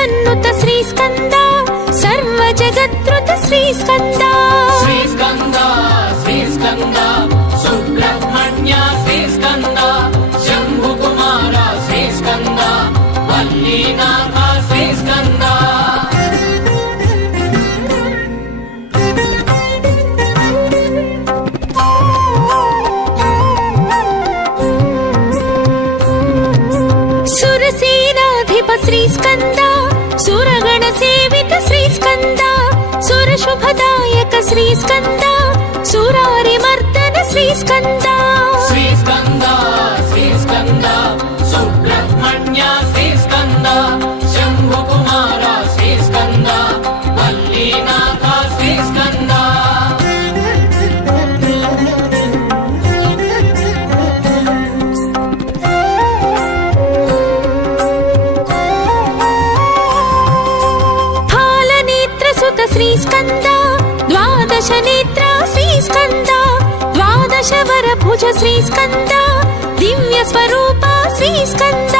सर्वजगन्नुत श्रीस्कन्द सर्वजगद्रुत श्रीस्कन्द श्रीस्कन्द श्रीस्कन्द सुब्रह्मण्य श्रीस्कन्द शम्भुकुमार श्रीस्कन्द वल्लीनाथ श्रीस्कन्द सुरसेनाधिप श्रीस्कन्द सुरगण सेवित श्रीस्कन्द सुरशुभदायक श्रीस्कन्द सुरारिमर्दन श्रीस्कन्द श्रीस्कन्द श्रीस्कन्द सुब्रह्मण्य श्रीस्कन्द शम्भुकुमार श्रीस्कन्द वल्लीनाथ श्रीस्कन्द श्रीस्कन्द द्वादश नेत्र श्रीस्कन्द द्वादश वरभुज श्रीस्कन्द दिव्य स्वरूप श्रीस्कन्द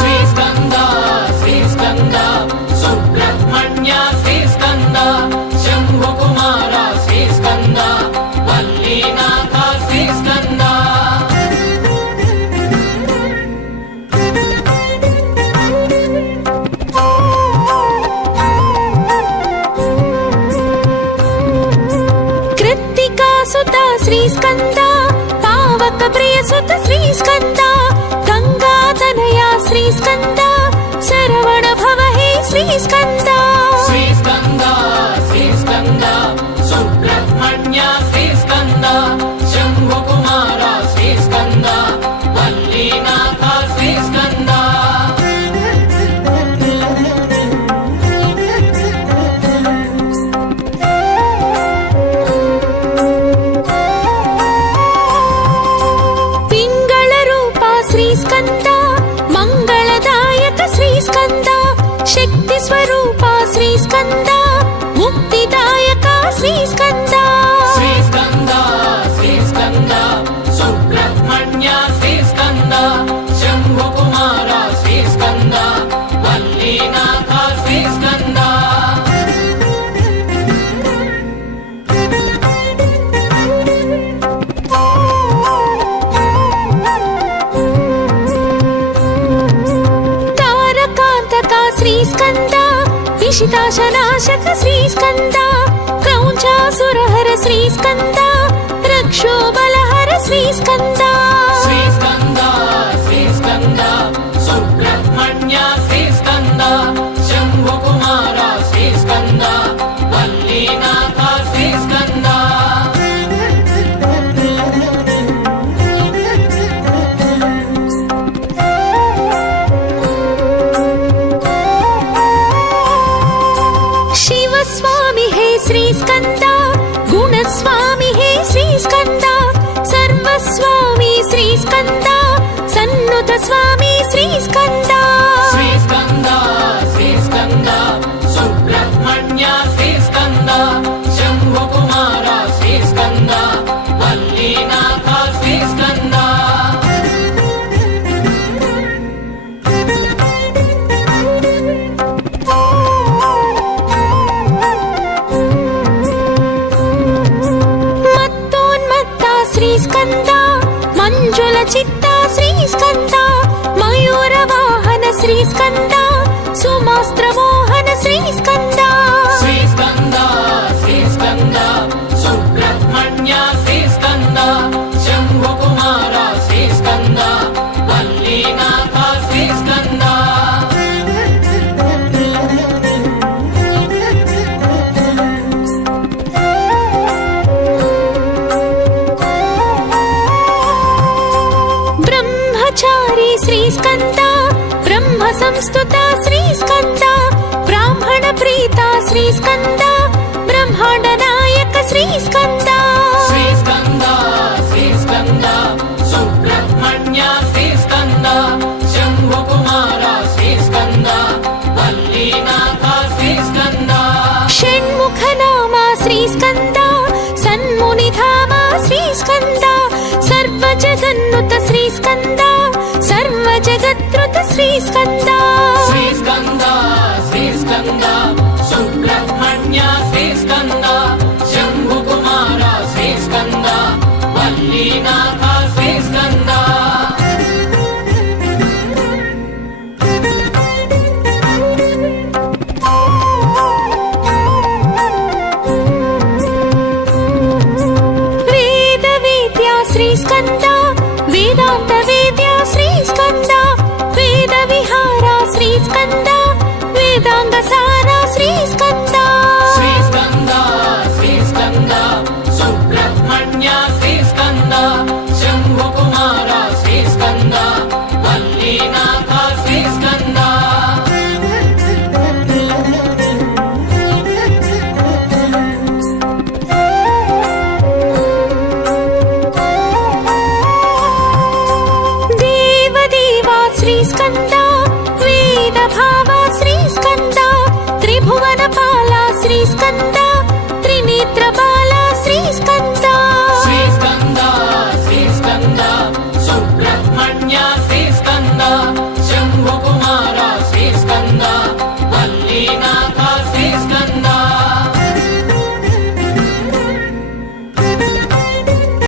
श्रीस्कन्द श्रीस्कन्द सुब्रह्मण्य श्रीस्कन्द शम्भुकुमार श्रीस्कन्द वल्लीनाथ श्रीस्कन्द श्रीस्कन्द पावक प्रियसुत श्रीस्कन्द गंगातनया श्रीस्कन्द शरवण भव हे श्रीस्कन्द श्रीस्कन्द श्रीस्कन्द सुब्रह्मण्य श्रीस्कन्द शम्भुकुमार श्रीस्कन्द वल्लीनाथ श्रीस्कन्द मंगलदायक श्रीस्कन्द शक्ति स्वरूप श्रीस्कन्द मुक्तिदायक श्रीस्कन्द श्रीस्कन्द श्रीस्कन्द सुब्रह्मण्य श्रीस्कन्द शम्भुकुमार श्रीस्कन्द वल्लीनाथ श्रीस्कन्द श्रीस्कन्द विशिताशनाशक श्रीस्कन्द क्रौञ्चासुरहर श्रीस्कन्द रक्षो बलहर श्रीस्कन्द श्रीस्कन्द श्रीस्कन्द सुब्रह्मण्य श्रीस्कन्द शम्भुकुमार श्रीस्कन्द वल्लीनाथ श्रीस्कन्द श्रीस्कन्द गुणस्वामी हे श्रीस्कन्द सर्वस्वामी श्रीस्कन्द सन्नुत स्वामी श्रीस्कन्द श्रीस्कन्द श्रीस्कन्द सुब्रह्मण्य श्रीस्कन्द शम्भुकुमार श्रीस्कन्द वल्लीनाथ श्रीस्कन्द श्रीस्कन्द मंजुल चित्ता श्रीस्कन्द मयूर वाहन श्रीस्कन्द सुमास्त्र मोहन श्रीस्कन्द श्रीस्कन्द श्रीस्कन्द सुब्रह्मण्य श्रीस्कन्द शम्भुकुमार श्रीस्कन्द वल्लीनाथ श्रीस्कन्द श्रीस्कन्द ब्रह्म संस्तुता श्रीस्कन्द ब्राह्मण प्रीता श्रीस्कन्द ब्रह्मांड नायक श्रीस्कन्द श्रीस्कन्द श्रीस्कन्द सुब्रह्मण्य श्रीस्कन्द शम्भुकुमार श्रीस्कन्द वल्लीनाथ श्रीस्कन्द षण्मुख नाम श्रीस्कन्द सन्मुनिधाम श्रीस्कन्द सर्वजगन्नुत श्रीस्कन्द सर्वजगद्रुत श्रीस्कन्द श्रीस्कन्द రంగసార శ్రీస్కంద శ్రీస్కంద శ్రీస్కంద సుబ్రహ్మణ్య శ్రీస్కంద శంభుకుమార శ్రీస్కంద వల్లీనాథ శ్రీస్కంద దేవదేవా శ్రీస్కంద వేదభావ శ్రీస్కంద త్రిభువనపాల శ్రీస్కంద త్రినేత్రపాల శ్రీస్కంద శ్రీస్కంద శ్రీస్కంద సుబ్రహ్మణ్య శ్రీస్కంద